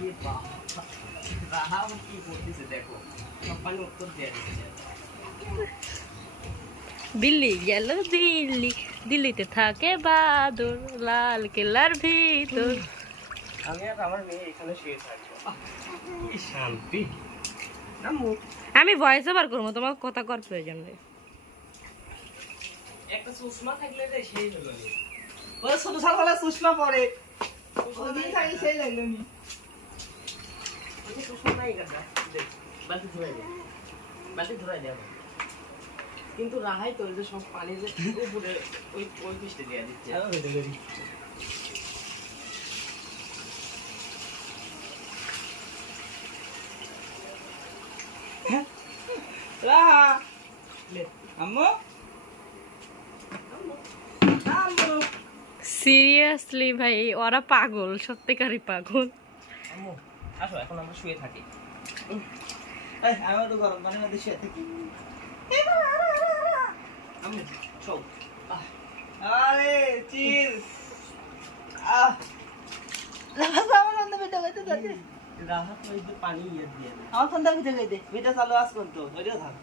ये राहा की করতেছে দেখো সব পানি উত্তর দিয়ে দিচ্ছে দিল্লি গেল দিল্লি দিল্লিতে থাকে বাদর লাল কেল্লার ভিতর আমি আর আমার মেয়ে এখানে শুয়ে থাকবো কি শান্তি আমি ভয়েস ওভার করবো তোমার কথা কর প্রয়োজন নেই একটা সুষমা থাকলে রে সেই হলো নি ওই ছোট সকালে সুষমা পড়ে ওদিন থাকি সেই লাগলো নি ওই সুষমা নাই কাটা দেখ বালতি ধরাই দে কিন্তু রাহাই তো যে সব পানি যে উপরে ওই পিষ্টে দিয়ে দিচ্ছে রাহা আম্মু সিরিয়াসলি ভাই ওরা পাগল সত্যিকারই পাগল আম্মু আসো এখন আমরা শুয়ে থাকি এই আমি একটু গরম পানির মধ্যে শুয়ে থাকি আম্মু চল আরে চিল আমার ফোন বেটা গাইতে যাচ্ছে রাহা তো এই যে পানি ইয়ে দিয়ে আমার ফোন দে ভিডিও চালু আস কোন তো ভিডিও থাক